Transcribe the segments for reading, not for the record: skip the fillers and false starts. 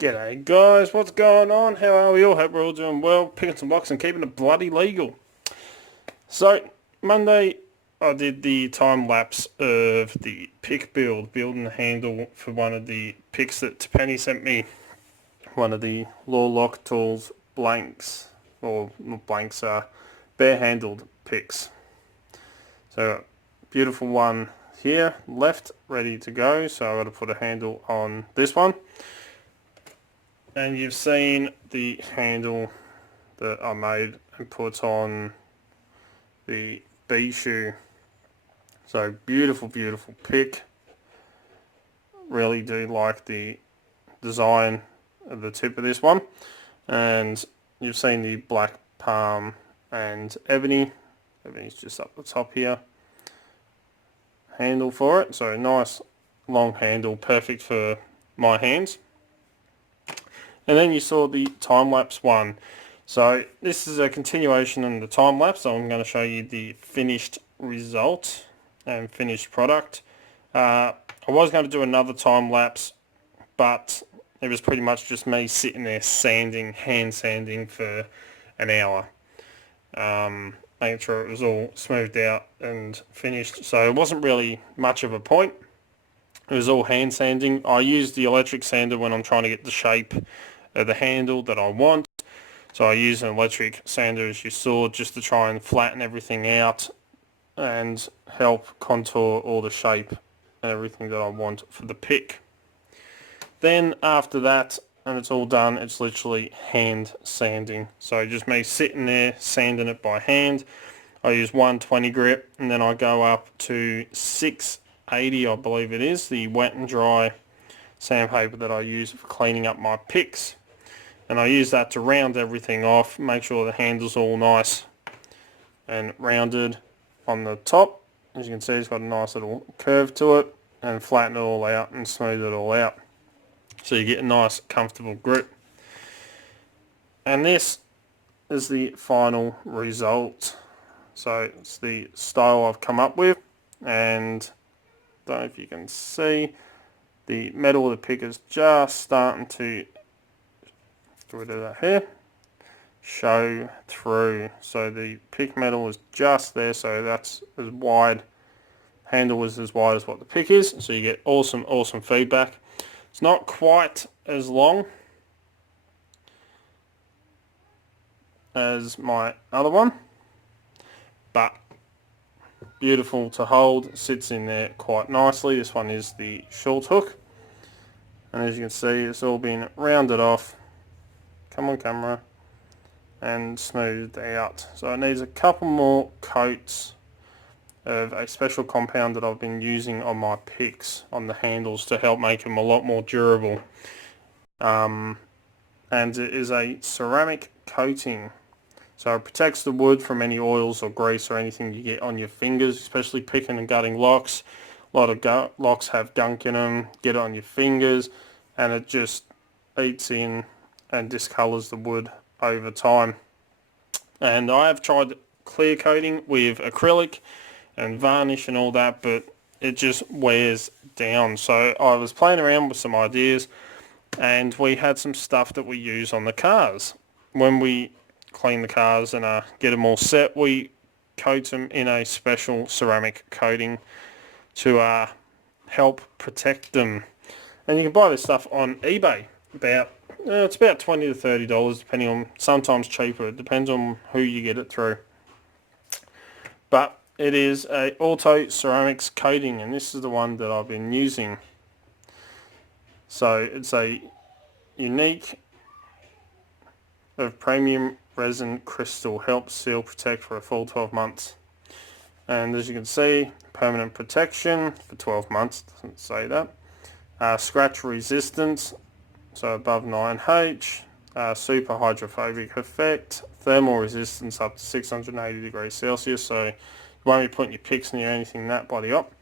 G'day guys, what's going on? How are we all? Hope we're all doing well, picking some locks and keeping it bloody legal. So, Monday I did the time lapse of the pick building the handle for one of the picks that Penny sent me. One of the Law Lock Tools blanks, or not blanks, bare handled picks. So, beautiful one here, left, ready to go. So I've got to put a handle on this one. And you've seen the handle that I made and put on the B shoe. So beautiful, beautiful pick. Really do like the design of the tip of this one. And you've seen the black palm and ebony. Ebony's just up the top here. Handle for it. So nice long handle, perfect for my hands. And then you saw the time-lapse one. So this is a continuation in the time-lapse. So I'm going to show you the finished result and finished product. I was going to do another time-lapse, but it was pretty much just me sitting there sanding, hand sanding for an hour. Making sure it was all smoothed out and finished. So it wasn't really much of a point. It was all hand sanding. I use the electric sander when I'm trying to get the shape of the handle that I want. So I use an electric sander, as you saw, just to try and flatten everything out and help contour all the shape and everything that I want for the pick. Then after that, and it's all done, it's literally hand sanding. So just me sitting there sanding it by hand. I use 120 grit, and then I go up to 680, I believe it is, the wet and dry sandpaper that I use for cleaning up my picks. And I use that to round everything off, make sure the handle's all nice and rounded on the top. As you can see, it's got a nice little curve to it, and flatten it all out and smooth it all out. So you get a nice comfortable grip. And this is the final result. So it's the style I've come up with, and I don't know if you can see, the metal of the pick is just starting to, get rid of that here, show through. So the pick metal is just there, so that's as wide, handle is as wide as what the pick is, so you get awesome feedback. It's not quite as long as my other one, but beautiful to hold, sits in there quite nicely. This one is the short hook, and as you can see, it's all been rounded off, come on camera, and smoothed out. So it needs a couple more coats of a special compound that I've been using on my picks on the handles to help make them a lot more durable. And it is a ceramic coating, so it protects the wood from any oils or grease or anything you get on your fingers, especially picking and gutting locks. A lot of locks have gunk in them, get it on your fingers, and it just eats in and discolors the wood over time. And I have tried clear coating with acrylic and varnish and all that, but it just wears down. So I was playing around with some ideas, and we had some stuff that we use on the cars. When we clean the cars and get them all set, we coat them in a special ceramic coating to help protect them. And you can buy this stuff on eBay. It's about $20 to $30, depending on, sometimes cheaper. It depends on who you get it through. But it is a auto ceramics coating, and this is the one that I've been using. So it's a unique of premium resin crystal, helps seal protect for a full 12 months. And as you can see, permanent protection for 12 months, doesn't say that. Scratch resistance, so above 9H, super hydrophobic effect, thermal resistance up to 680 degrees Celsius, so you won't be putting your picks near anything that bloody up,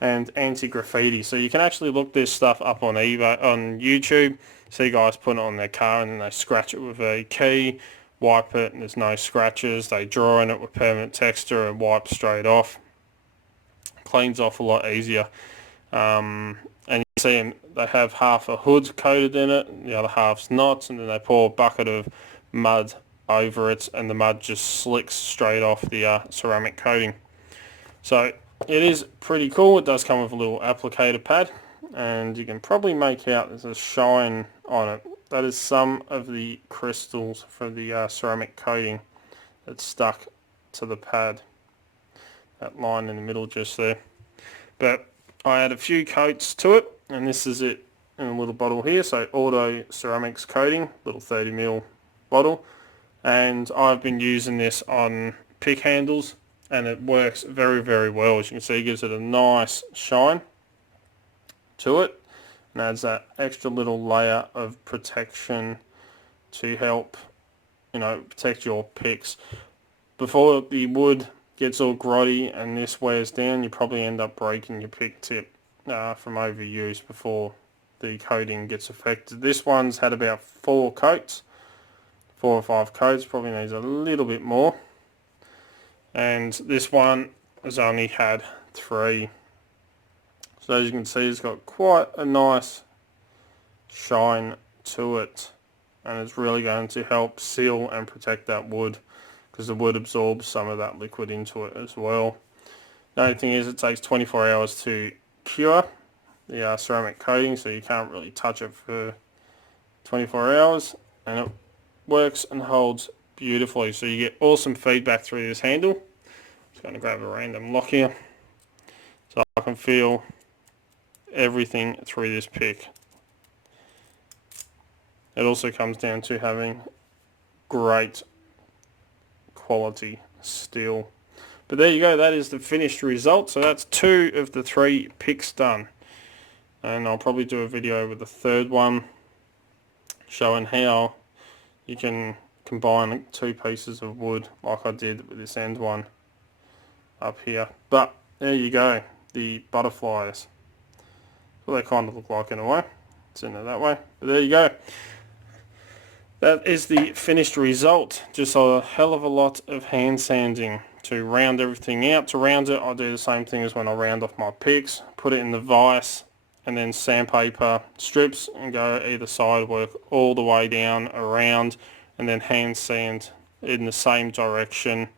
and anti-graffiti. So you can actually look this stuff up on eBay, on YouTube, see guys put it on their car and then they scratch it with a key, wipe it and there's no scratches, they draw in it with permanent texture and wipe straight off. Cleans off a lot easier. And see them, they have half a hood coated in it, the other half's not, and then they pour a bucket of mud over it, and the mud just slicks straight off the ceramic coating. So it is pretty cool. It does come with a little applicator pad, and you can probably make out there's a shine on it. That is some of the crystals from the ceramic coating that's stuck to the pad. That line in the middle just there. But I add a few coats to it, and this is it in a little bottle here. So Auto Ceramics coating, little 30ml bottle, and I've been using this on pick handles, and it works very, very well. As you can see, it gives it a nice shine to it, and adds that extra little layer of protection to help, you know, protect your picks. Before the wood gets all grotty and this wears down, you probably end up breaking your pick tip from overuse before the coating gets affected. This one's had about 4 or 5 coats, probably needs a little bit more. And this one has only had 3. So as you can see, it's got quite a nice shine to it, and it's really going to help seal and protect that wood, because the wood absorbs some of that liquid into it as well. The only thing is it takes 24 hours to cure the ceramic coating, so you can't really touch it for 24 hours, and it works and holds beautifully. So you get awesome feedback through this handle. Just going to grab a random lock here so I can feel everything through this pick. It also comes down to having great quality steel. But there you go, that is the finished result. So that's 2 of the 3 picks done, and I'll probably do a video with the 3rd one showing how you can combine 2 pieces of wood like I did with this end one up here. But there you go, the butterflies. Well, they kind of look like in a way. It's in it that way. But there you go. That is the finished result. Just a hell of a lot of hand sanding to round everything out. To round it, I do the same thing as when I round off my picks. Put it in the vise, and then sandpaper strips and go either side, work all the way down around, and then hand sand in the same direction.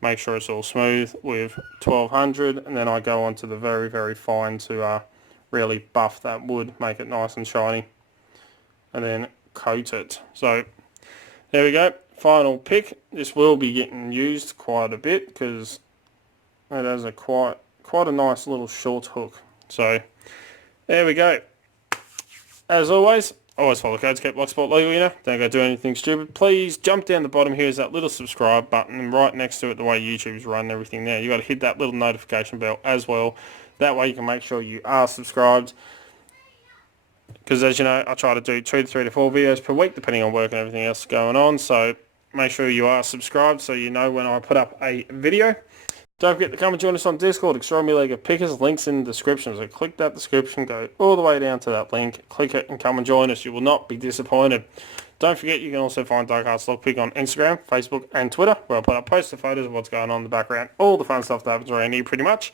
Make sure it's all smooth with 1200, and then I go on to the very, very fine to really buff that wood, make it nice and shiny, and then coat it. So there we go, final pick. This will be getting used quite a bit because it has a quite a nice little short hook. So there we go. As always follow codes, keep Locksport legal, you know. Don't go do anything stupid. Please jump down the bottom here is that little subscribe button, and right next to it, the way YouTube's running everything there, you got to hit that little notification bell as well. That way you can make sure you are subscribed, because as you know, I try to do 2 to 3 to 4 videos per week depending on work and everything else going on. So make sure you are subscribed so you know when I put up a video. Don't forget to come and join us on Discord, Extraordinary League of Pickers. Links in the description. So click that description, go all the way down to that link, click it and come and join us. You will not be disappointed. Don't forget you can also find Dark Arts Lockpick on Instagram, Facebook and Twitter, where I put up posts and photos of what's going on in the background. All the fun stuff that happens around here pretty much.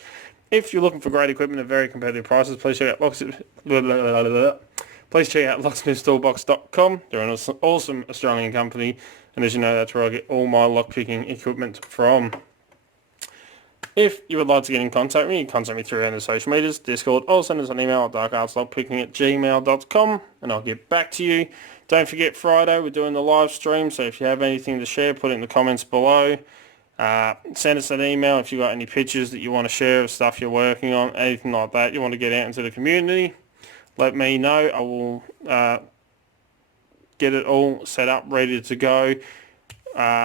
If you're looking for great equipment at very competitive prices, please check out locksmithstoolbox.com. They're an awesome Australian company, and as you know, that's where I get all my lockpicking equipment from. If you would like to get in contact with me, you can contact me through any social medias, Discord, or send us an email at darkartslockpicking@gmail.com, and I'll get back to you. Don't forget, Friday we're doing the live stream, so if you have anything to share, put it in the comments below. Send us an email if you've got any pictures that you want to share of stuff you're working on, anything like that you want to get out into the community. Let me know. I will get it all set up, ready to go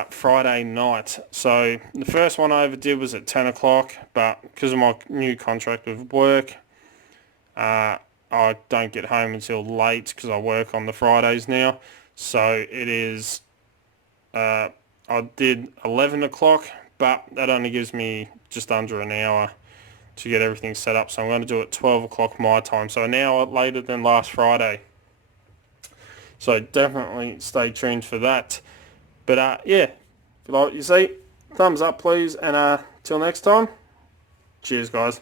Friday night. So the first one I ever did was at 10 o'clock, but because of my new contract with work, I don't get home until late because I work on the Fridays now. So it is, I did 11 o'clock, but that only gives me just under an hour to get everything set up. So I'm going to do it 12 o'clock my time, so an hour later than last Friday. So definitely stay tuned for that. But yeah, if you like what you see, thumbs up please, and till next time, cheers guys.